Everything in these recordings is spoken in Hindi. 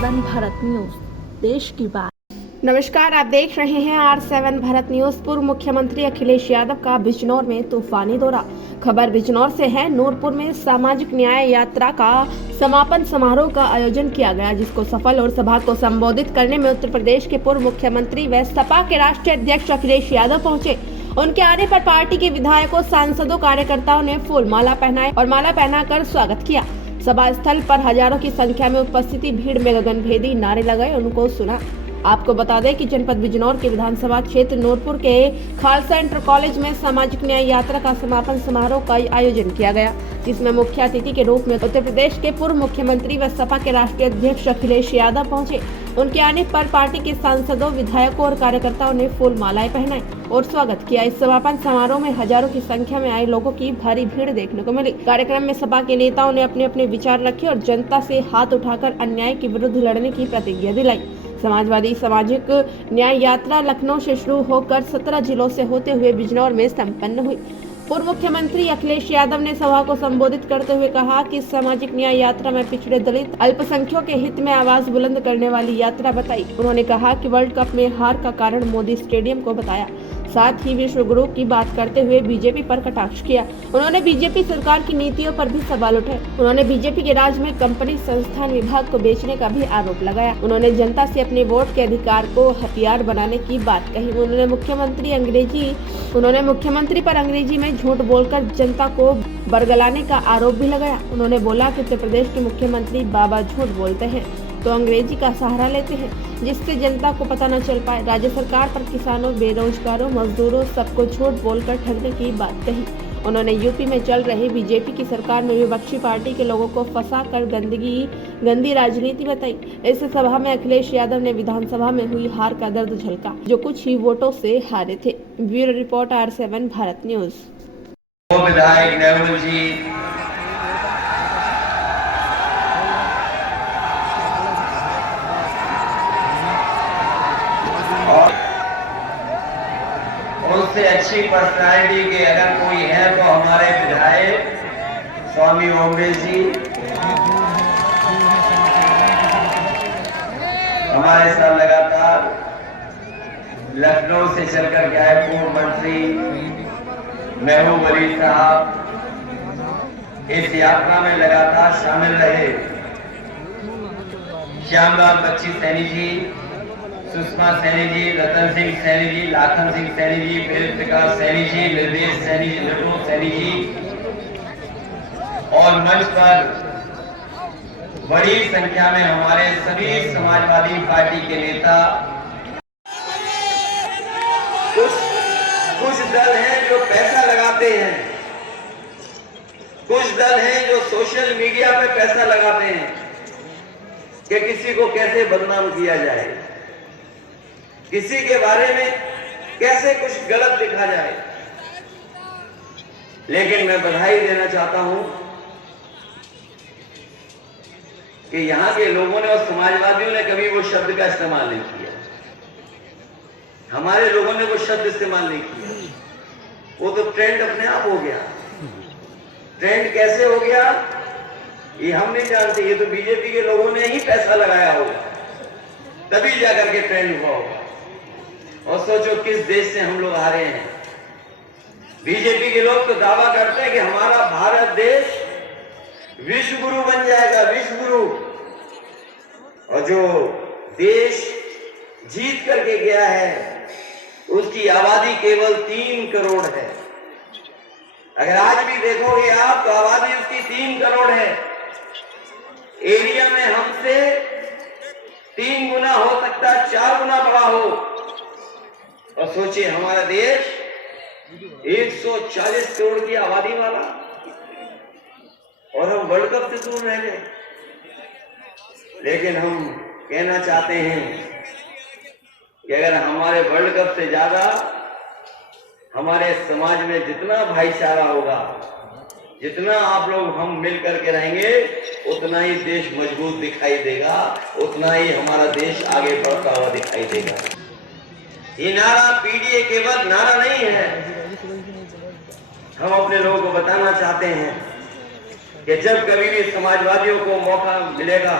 R7 भारत न्यूज, देश की बात। नमस्कार, आप देख रहे हैं R7 भारत न्यूज। पूर्व मुख्यमंत्री अखिलेश यादव का बिजनौर में तूफानी दौरा। खबर बिजनौर से है। नूरपुर में सामाजिक न्याय यात्रा का समापन समारोह का आयोजन किया गया, जिसको सफल और सभा को संबोधित करने में उत्तर प्रदेश के पूर्व मुख्यमंत्री व सपा के राष्ट्रीय अध्यक्ष अखिलेश यादव पहुंचे। उनके आने पर पार्टी के विधायकों, सांसदों, कार्यकर्ताओं ने फूल माला पहनाए और माला पहनाकर स्वागत किया। सभा स्थल पर हजारों की संख्या में उपस्थिति भीड़ में गगनभेदी नारे लगाए उनको सुना। आपको बता दें कि जनपद बिजनौर के विधानसभा क्षेत्र नूरपुर के खालसा इंटर कॉलेज में सामाजिक न्याय यात्रा का समापन समारोह का आयोजन किया गया, जिसमें मुख्य अतिथि के रूप में उत्तर प्रदेश के पूर्व मुख्यमंत्री व सपा के राष्ट्रीय अध्यक्ष अखिलेश यादव पहुंचे। उनके आने पर पार्टी के सांसदों, विधायकों और कार्यकर्ताओं ने फूल मालाएं पहनाई और स्वागत किया। इस समापन समारोह में हजारों की संख्या में आए लोगों की भारी भीड़ देखने को मिली। कार्यक्रम में सपा के नेताओं ने अपने अपने विचार रखे और जनता से हाथ उठाकर अन्याय के विरुद्ध लड़ने की प्रतिज्ञा दिलाई। समाजवादी सामाजिक न्याय यात्रा लखनऊ से शुरू होकर 17 जिलों से होते हुए बिजनौर में संपन्न हुई। पूर्व मुख्यमंत्री अखिलेश यादव ने सभा को संबोधित करते हुए कहा कि सामाजिक न्याय यात्रा में पिछड़े, दलित, अल्पसंख्यकों के हित में आवाज बुलंद करने वाली यात्रा बताई। उन्होंने कहा कि वर्ल्ड कप में हार का कारण मोदी स्टेडियम को बताया। साथ ही विश्व गुरु की बात करते हुए बीजेपी पर कटाक्ष किया। उन्होंने बीजेपी सरकार की नीतियों पर भी सवाल उठाए। उन्होंने बीजेपी के राज में कंपनी, संस्थान, विभाग को बेचने का भी आरोप लगाया। उन्होंने जनता से अपने वोट के अधिकार को हथियार बनाने की बात कही। उन्होंने मुख्यमंत्री पर अंग्रेजी में झूठ बोलकर जनता को बरगलाने का आरोप भी लगाया। उन्होंने बोला कि उत्तर प्रदेश के मुख्यमंत्री बाबा झूठ बोलते हैं तो अंग्रेजी का सहारा लेते हैं, जिससे जनता को पता न चल पाए। राज्य सरकार पर किसानों, बेरोजगारों, मजदूरों सबको झूठ बोलकर ठगने की बात कही। उन्होंने यूपी में चल रही बीजेपी की सरकार में विपक्षी पार्टी के लोगों को फंसा कर गंदी राजनीति बताई। इस सभा में अखिलेश यादव ने विधानसभा में हुई हार का दर्द झलका, जो कुछ ही वोटों से हारे थे। Bureau report R7 Bharat news. विधायक नेहरू जी, उससे अच्छी पर्सनालिटी के अगर कोई है तो हमारे विधायक स्वामी ओमवेश जी हमारे साथ लगातार लखनऊ से चलकर के आए। पूर्व मंत्री महबूब अली साहब इस यात्रा में लगातार शामिल रहे। श्यामलाल बच्ची सैनी जी, सुषमा सैनी जी, रतन सिंह सैनी जी, लाखन सिंह सैनी जी, वेद प्रकाश सैनी जी, निर्देश सैनी जी, लड्डू सैनी जी और मंच पर बड़ी संख्या में हमारे सभी समाजवादी पार्टी के नेता। कुछ दल हैं जो पैसा लगाते हैं, कुछ दल हैं जो सोशल मीडिया पे पैसा लगाते हैं कि किसी को कैसे बदनाम किया जाए, किसी के बारे में कैसे कुछ गलत लिखा जाए। लेकिन मैं बधाई देना चाहता हूं कि यहां के लोगों ने और समाजवादियों ने कभी वो शब्द का इस्तेमाल नहीं किया। हमारे लोगों ने वो शब्द इस्तेमाल नहीं किया। वो तो ट्रेंड अपने आप हो गया। ट्रेंड कैसे हो गया ये हम नहीं जानते। ये तो बीजेपी के लोगों ने ही पैसा लगाया होगा, तभी जाकर के ट्रेंड हुआ होगा। और सोचो किस देश से हम लोग आ रहे हैं। बीजेपी के लोग तो दावा करते हैं कि हमारा भारत देश विश्व गुरु बन जाएगा, विश्व गुरु। और जो देश जीत करके गया है उसकी आबादी केवल 3 करोड़ है। अगर आज भी देखोगे आप तो आबादी उसकी 3 करोड़ है। एरिया में हमसे 3 गुना हो सकता है, 4 गुना बड़ा हो। और सोचिए हमारा देश 140 करोड़ की आबादी वाला, और हम वर्ल्ड कप से दूर रह गए। लेकिन हम कहना चाहते हैं कि अगर हमारे वर्ल्ड कप से ज्यादा हमारे समाज में जितना भाईचारा होगा, जितना आप लोग हम मिल करके रहेंगे, उतना ही देश मजबूत दिखाई देगा, उतना ही हमारा देश आगे बढ़ता हुआ दिखाई देगा। ये नारा पीडीए केवल नारा नहीं है। हम अपने लोगों को बताना चाहते हैं कि जब कभी भी समाजवादियों को मौका मिलेगा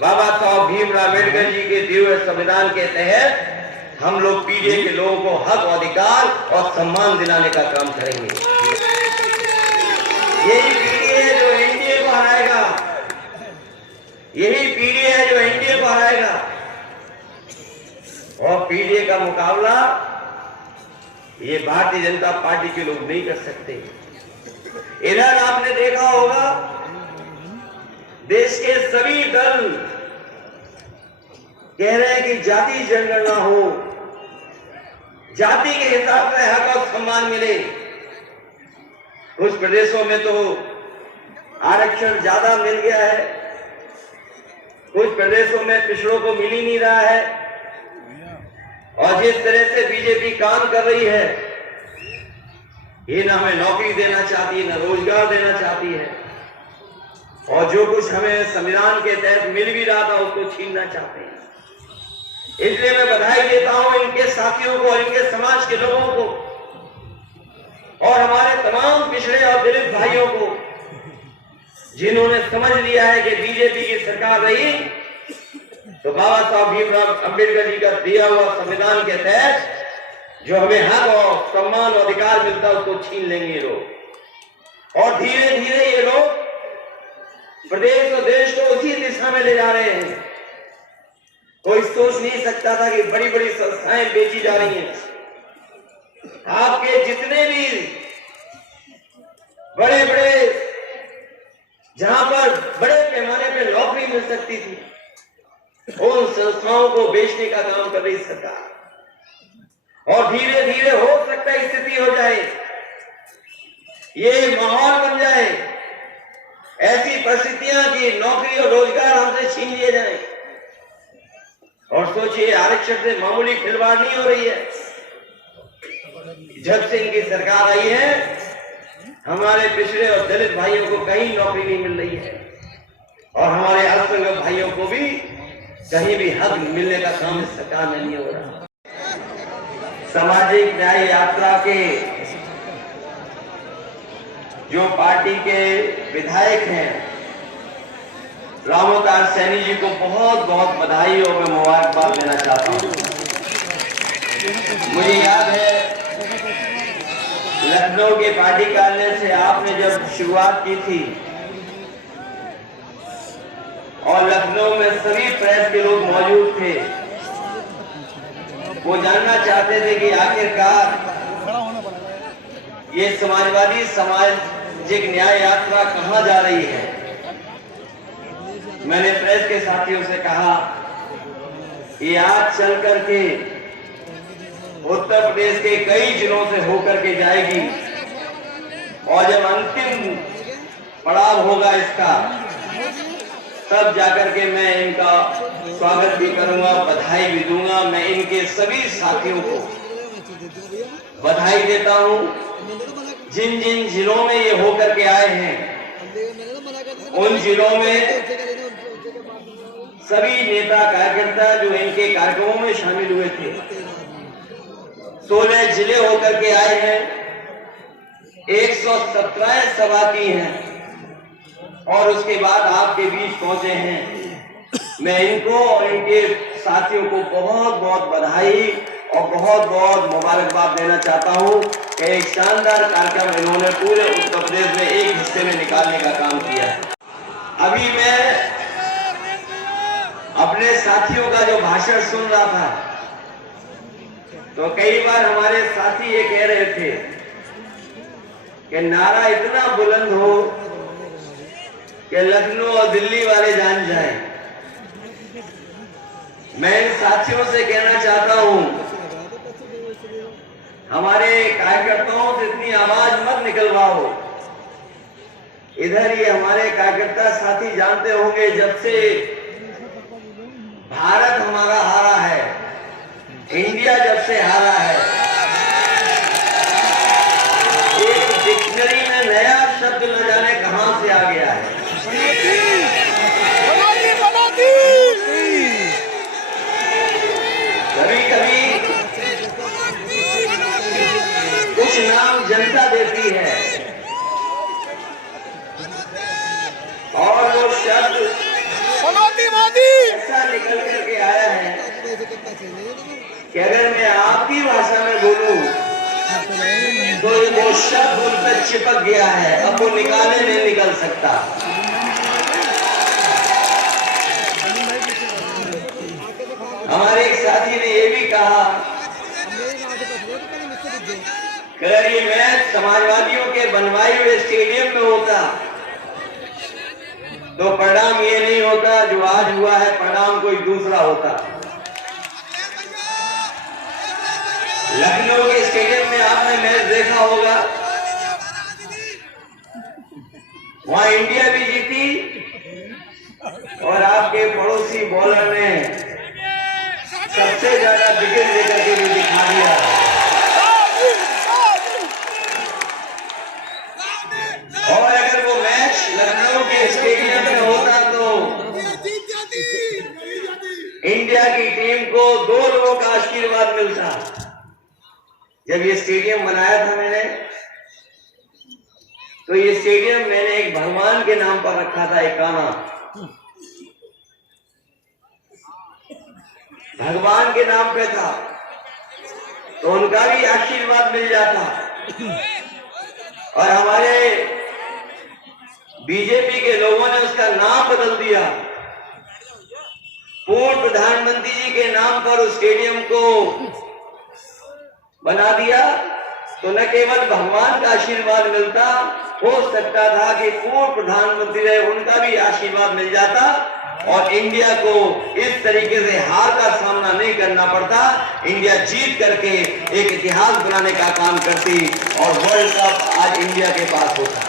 बाबा साहब भीमराव अम्बेडकर जी के दिए हुए संविधान के तहत हम लोग पीढ़ी के लोगों को हक, अधिकार और सम्मान दिलाने का काम करेंगे। यही पीढ़ी है जो एनडीए को हराएगा, यही पीढ़ी है जो एनडीए को हराएगा। और पीढ़ी का मुकाबला ये भारतीय जनता पार्टी के लोग नहीं कर सकते। इधर आपने देखा होगा देश के सभी दल कह रहे हैं कि जाति जनगणना हो, जाति के हिसाब से हक और सम्मान मिले। कुछ प्रदेशों में तो आरक्षण ज्यादा मिल गया है, कुछ प्रदेशों में पिछड़ों को मिल ही नहीं रहा है। और जिस तरह से बीजेपी काम कर रही है, ये ना हमें नौकरी देना चाहती है, ना रोजगार देना चाहती है, और जो कुछ हमें संविधान के तहत मिल भी रहा था उसको छीनना चाहते हैं। इसलिए मैं बधाई देता हूं इनके साथियों को, इनके समाज के लोगों को और हमारे तमाम पिछड़े और दलित भाइयों को, जिन्होंने समझ लिया है कि बीजेपी की सरकार रही तो बाबा साहब भीमराव अम्बेडकर जी का दिया हुआ संविधान के तहत जो हमें हक और सम्मान और अधिकार मिलता है उसको छीन लेंगे ये लोग। और धीरे धीरे ये लोग प्रदेश और देश को उसी दिशा में ले जा रहे हैं। कोई सोच नहीं सकता था कि बड़ी बड़ी संस्थाएं बेची जा रही हैं। आपके जितने भी बड़े बड़े, जहां पर बड़े पैमाने पर नौकरी मिल सकती थी, उन संस्थाओं को बेचने का काम कर रही सरकार। और धीरे धीरे हो सकता है स्थिति हो जाए, ये माहौल बन जाए, ऐसी परिस्थितियां कि नौकरी और रोजगार हमसे छीन लिए जाए। और सोचिए, आरक्षण से मामूली खिलवाड़ नहीं हो रही है। जब से इनकी सरकार आई है, हमारे पिछड़े और दलित भाइयों को कहीं नौकरी नहीं मिल रही है, और हमारे अल्पसंख्यक भाइयों को भी कहीं भी हक मिलने का काम इस सरकार में नहीं हो रहा। सामाजिक न्याय यात्रा के जो पार्टी के विधायक हैं, रामोतार सैनी जी को बहुत बहुत बधाई और मैं मुबारकबाद देना चाहता हूं। मुझे याद है लखनऊ के पार्टी कार्यालय से आपने जब शुरुआत की थी और लखनऊ में सभी प्रेस के लोग मौजूद थे, वो जानना चाहते थे कि आखिरकार ये समाजवादी सामाजिक न्याय यात्रा कहां जा रही है। मैंने प्रेस के साथियों से कहा कि आज चल करके उत्तर प्रदेश के कई जिलों से होकर के जाएगी, और जब अंतिम पड़ाव होगा इसका, तब जाकर के मैं इनका स्वागत भी करूंगा, बधाई भी दूंगा। मैं इनके सभी साथियों को बधाई देता हूं। जिन जिन जिलों में ये होकर के आए हैं, उन जिलों में सभी नेता कार्यकर्ता जो इनके कार्यक्रमों में शामिल हुए थे, 16 जिले होकर के आए हैं, 117 सभा की हैं, और उसके बाद आपके बीच पहुंचे हैं। मैं इनको और इनके साथियों को बहुत बहुत बधाई और बहुत बहुत मुबारकबाद देना चाहता हूं कि एक शानदार कार्यक्रम इन्होंने पूरे उत्तर प्रदेश में एक हिस्से में निकालने का काम किया। अभी मैं अपने साथियों का जो भाषण सुन रहा था, तो कई बार हमारे साथी ये कह रहे थे कि नारा इतना बुलंद हो कि लखनऊ और दिल्ली वाले जान जाएं। मैं इन साथियों से कहना चाहता हूं, हमारे कार्यकर्ताओं से इतनी आवाज मत निकलवाओ। इधर ये हमारे कार्यकर्ता साथी जानते होंगे, जब से भारत हमारा हारा है, इंडिया जब से हारा है, एक डिक्शनरी में नया शब्द न जाने कहां से आ गया है। कभी कभी कुछ नाम जनता देती है, और वो शब्द ऐसा निकल करके आया है कि अगर मैं आपकी भाषा में बोलूं तो वो शब्द उन पर चिपक गया है, अब वो निकाले नहीं निकल सकता। हमारे एक साथी ने ये भी कहा कि अगर ये मैच समाजवादियों के बनवाए हुए स्टेडियम में होता तो परिणाम ये नहीं होता जो आज हुआ है, परिणाम कोई दूसरा होता। लखनऊ के स्टेडियम में आपने मैच देखा होगा, वहां इंडिया भी जीती और आपके पड़ोसी बॉलर ने सबसे ज्यादा विकेट लेकर के भी दिखा दिया। और अगर वो मैच लखनऊ के स्टेडियम में होता तो इंडिया की टीम को 2 लोगों का आशीर्वाद मिलता। जब ये स्टेडियम बनाया था मैंने, तो ये स्टेडियम मैंने एक भगवान के नाम पर रखा था, एकाना। भगवान के नाम पे था तो उनका भी आशीर्वाद मिल जाता। और हमारे बीजेपी के लोगों ने उसका नाम बदल दिया, पूर्व प्रधानमंत्री जी के नाम पर उस स्टेडियम को बना दिया। तो न केवल भगवान का आशीर्वाद मिलता, हो सकता था कि पूर्व प्रधानमंत्री रहे उनका भी आशीर्वाद मिल जाता और इंडिया को इस तरीके से हार का सामना नहीं करना पड़ता। इंडिया जीत करके एक इतिहास बनाने का काम करती और वर्ल्ड कप आज इंडिया के पास होता।